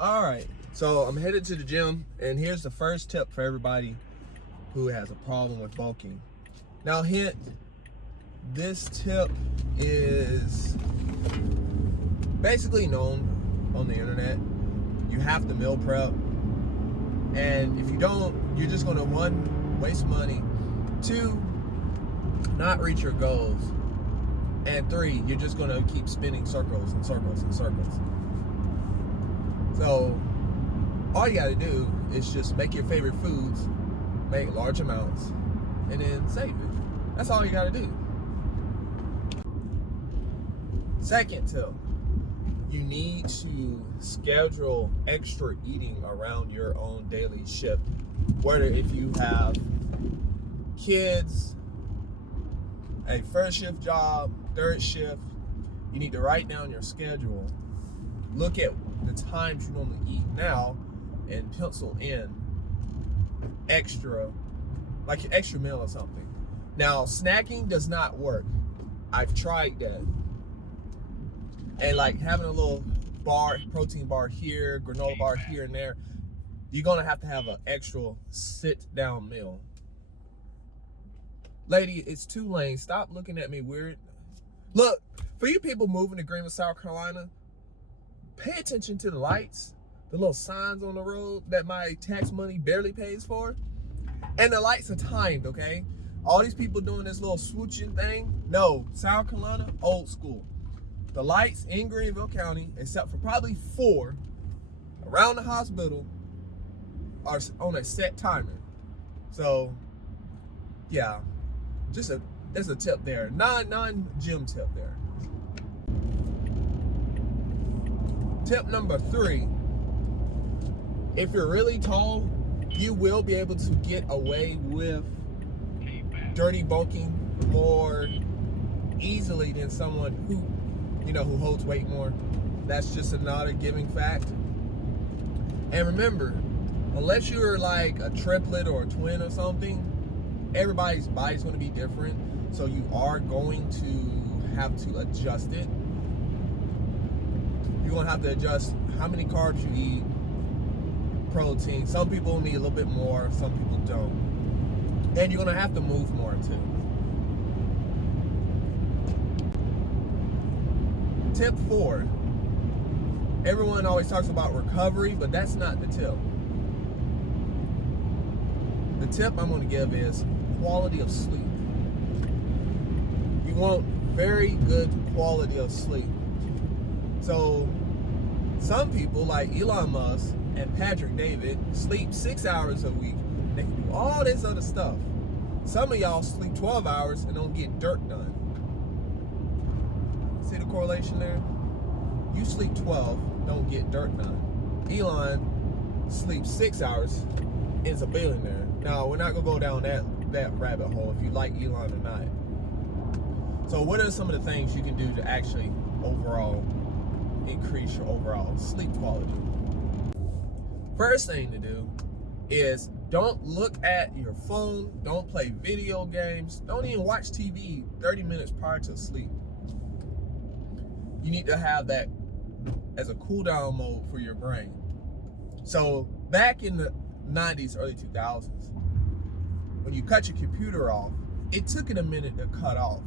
All right, so I'm headed to the gym, and here's the first tip for everybody who has a problem with bulking. Now, hint, this tip is basically known on the internet. You have to meal prep, and if you don't, you're just gonna, one, waste money, two, not reach your goals, and three, you're just gonna keep spinning circles and circles and circles. So all you gotta do is just make your favorite foods, make large amounts, and then save it. That's all you gotta do. Second tip, you need to schedule extra eating around your own daily shift. Whether if you have kids, a first shift job, third shift, you need to write down your schedule. Look at the times you normally eat now and pencil in extra, like your extra meal or something. Now, snacking does not work. I've tried that. And like having a little bar, protein bar here, granola bar here and there, you're gonna have to have an extra sit-down meal. Lady, it's 2 lanes. Stop looking at me weird. Look, for you people moving to Greenville, South Carolina, pay attention to the lights, the little signs on the road that my tax money barely pays for. And the lights are timed, okay? All these people doing this little swooching thing. No, South Carolina, old school. The lights in Greenville County, except for probably 4 around the hospital, are on a set timer. So, yeah, there's a tip there. Non-gym tip there. Tip number 3, if you're really tall, you will be able to get away with dirty bulking more easily than someone who holds weight more. That's just another giving fact. And remember, unless you're like a triplet or a twin or something, everybody's body's going to be different. So you are going to have to adjust it. You're going to have to adjust how many carbs you eat, protein. Some people need a little bit more, some people don't. And you're going to have to move more too. Tip 4, everyone always talks about recovery, but that's not the tip. The tip I'm going to give is quality of sleep. You want very good quality of sleep. So some people like Elon Musk and Patrick David sleep 6 hours a week. They can do all this other stuff. Some of y'all sleep 12 hours and don't get dirt done. See the correlation there? You sleep 12, don't get dirt done. Elon sleeps 6 hours, is a billionaire. Now, we're not gonna go down that rabbit hole if you like Elon or not. So what are some of the things you can do to actually overall increase your overall sleep quality? First thing to do is don't look at your phone, don't play video games, don't even watch TV 30 minutes prior to sleep. You need to have that as a cool down mode for your brain. So back in the 90s, early 2000s, when you cut your computer off, it took it a minute to cut off.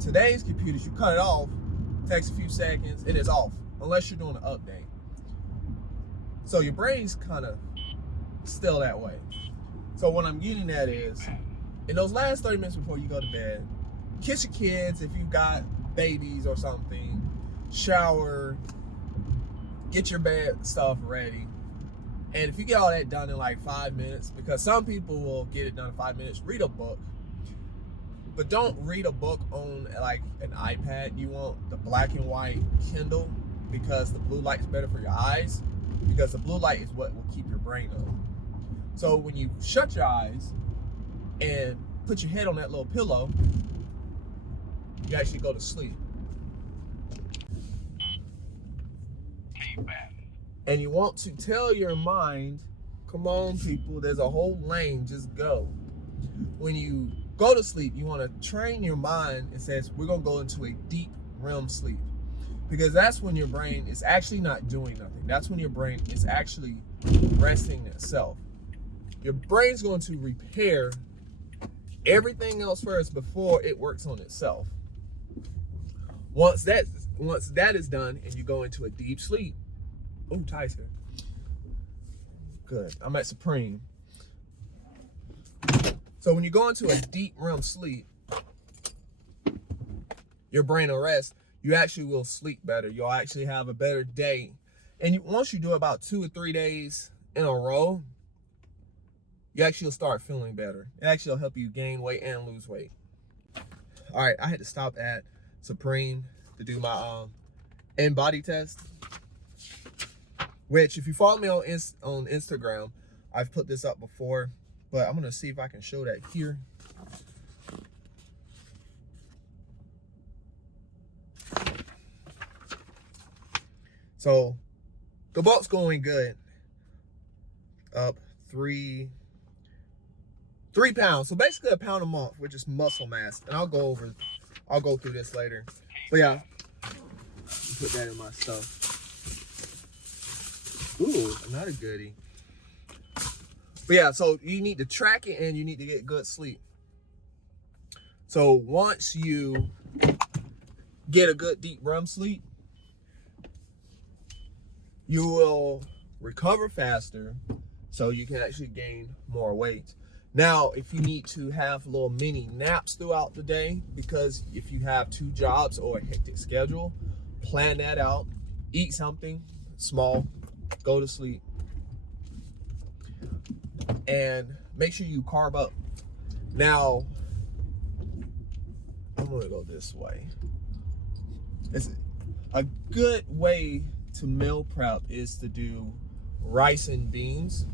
Today's computers, you cut it off, takes a few seconds, and it's off, unless you're doing an update. So your brain's kind of still that way. So what I'm getting at is, in those last 30 minutes before you go to bed, kiss your kids if you've got babies or something, shower, get your bed stuff ready. And if you get all that done in like 5 minutes, because some people will get it done in 5 minutes, read a book. But don't read a book on like an iPad. You want the black and white Kindle, because the blue light is better for your eyes, because the blue light is what will keep your brain up. So when you shut your eyes and put your head on that little pillow, you actually go to sleep. And you want to tell your mind, come on people, there's a whole lane, just go. When you go to sleep, you want to train your mind. It says we're going to go into a deep REM sleep. because that's when your brain is actually not doing nothing. That's when your brain is actually resting itself. Your brain's going to repair everything else first before it works on itself. Once that is done and you go into a deep sleep. Oh, Tyson. Good. I'm at Supreme. So when you go into a deep REM sleep, your brain will rest. You actually will sleep better. You'll actually have a better day. And once you do about 2 or 3 days in a row, you actually will start feeling better. It actually will help you gain weight and lose weight. All right, I had to stop at Supreme to do my in-body test. Which, if you follow me on Instagram, I've put this up before, but I'm gonna see if I can show that here. So the bulk's going good. Up 3 pounds. So basically a pound a month, which is muscle mass. And I'll go through this later. But yeah, put that in my stuff. Ooh, another goodie. But yeah, so you need to track it and you need to get good sleep. So once you get a good deep REM sleep, you will recover faster so you can actually gain more weight. Now, if you need to have little mini naps throughout the day, because if you have 2 jobs or a hectic schedule, plan that out. Eat something small, go to sleep, and make sure you carb up. Now, I'm gonna go this way. It's a good way to meal prep is to do rice and beans.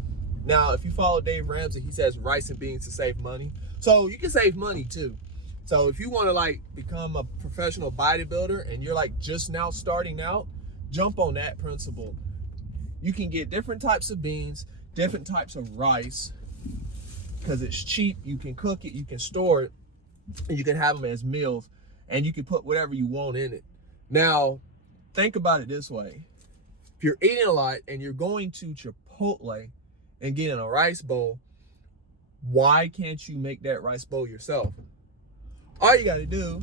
Now, if you follow Dave Ramsey, he says rice and beans to save money. So you can save money too. So if you want to like become a professional bodybuilder and you're like just now starting out, jump on that principle. You can get different types of beans, different types of rice, because it's cheap. You can cook it, you can store it, and you can have them as meals, and you can put whatever you want in it. Now, think about it this way. If you're eating a lot and you're going to Chipotle and getting a rice bowl, why can't you make that rice bowl yourself? All you gotta do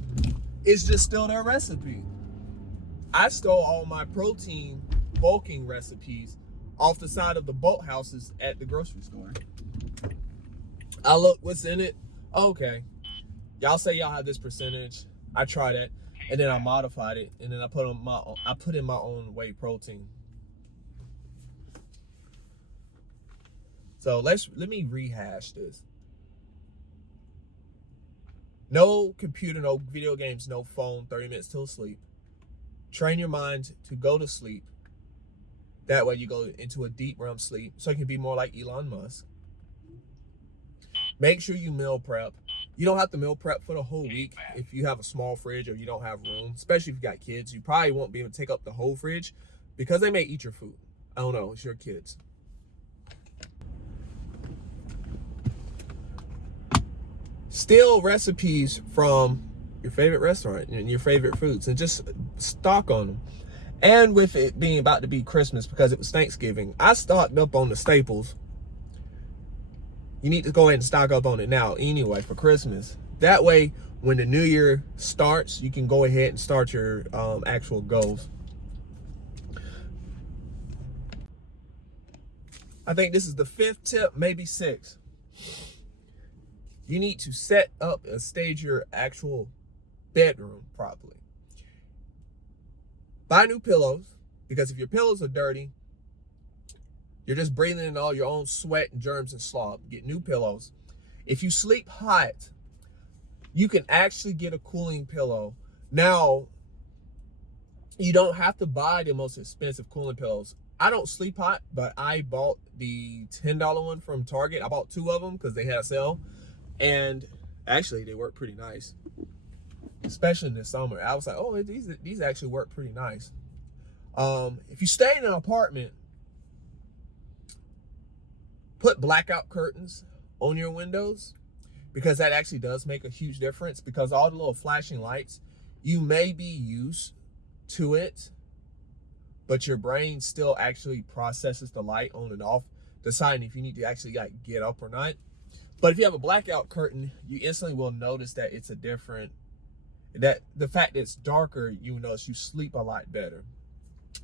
is just steal their recipe. I stole all my protein bulking recipes off the side of the boathouses at the grocery store. I look what's in it. Okay, y'all say y'all have this percentage. I tried it, and then I modified it, and then I put in my own whey protein. So let me rehash this. No computer, no video games, no phone, 30 minutes till sleep. Train your mind to go to sleep. That way you go into a deep REM sleep so you can be more like Elon Musk. Make sure you meal prep. You don't have to meal prep for the whole week if you have a small fridge or you don't have room, especially if you got kids. You probably won't be able to take up the whole fridge because they may eat your food. I don't know, it's your kids. Steal recipes from your favorite restaurant and your favorite foods and just stock on them. And with it being about to be Christmas because it was Thanksgiving, I stocked up on the staples. You need to go ahead and stock up on it now anyway for Christmas. That way, when the new year starts, you can go ahead and start your actual goals. I think this is the 5th tip, maybe 6th. You need to set up and stage your actual bedroom properly. Buy new pillows, because if your pillows are dirty, you're just breathing in all your own sweat and germs and slop. Get new pillows. If you sleep hot, you can actually get a cooling pillow. Now, you don't have to buy the most expensive cooling pillows. I don't sleep hot, but I bought the $10 one from Target. I bought 2 of them because they had a sale. And actually, they work pretty nice, especially in the summer. I was like, oh, these actually work pretty nice. If you stay in an apartment, put blackout curtains on your windows because that actually does make a huge difference because all the little flashing lights, you may be used to it, but your brain still actually processes the light on and off, deciding if you need to actually like get up or not. But if you have a blackout curtain, you instantly will notice that it's a different, that the fact that it's darker, you notice you sleep a lot better.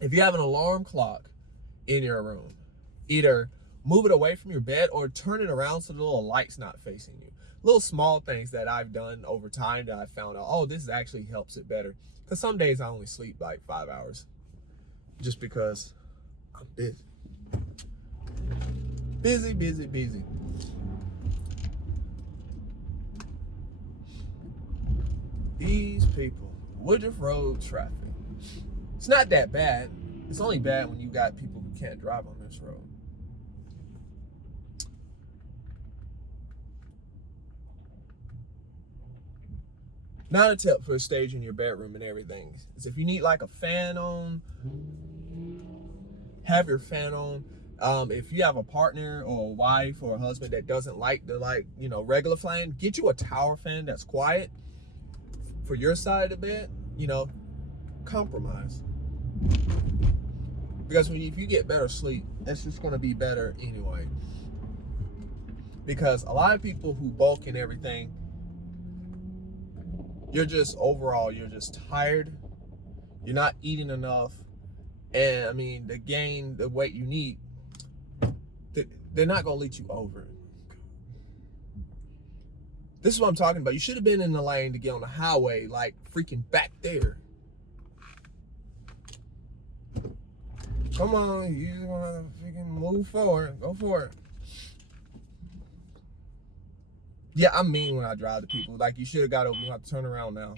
If you have an alarm clock in your room, either move it away from your bed or turn it around so the little light's not facing you. Little small things that I've done over time that I found out, oh, this actually helps it better. Because some days I only sleep like 5 hours just because I'm busy. Busy. These people, Woodruff Road traffic. It's not that bad. It's only bad when you got people who can't drive on this road. Not a tip for a stage in your bedroom and everything is if you need like a fan on, have your fan on. If you have a partner or a wife or a husband that doesn't like the regular fan, get you a tower fan that's quiet for your side of the bed. Compromise. Because if you get better sleep, it's just going to be better anyway. Because a lot of people who bulk and everything, you're just tired. You're not eating enough. And I mean, to gain the weight you need, they're not going to lead you over. This is what I'm talking about. You should have been in the lane to get on the highway, like freaking back there. Come on, you just gonna have to freaking move forward. Go for it. Yeah, I'm mean when I drive to people. Like, you should have got over. You have to turn around now.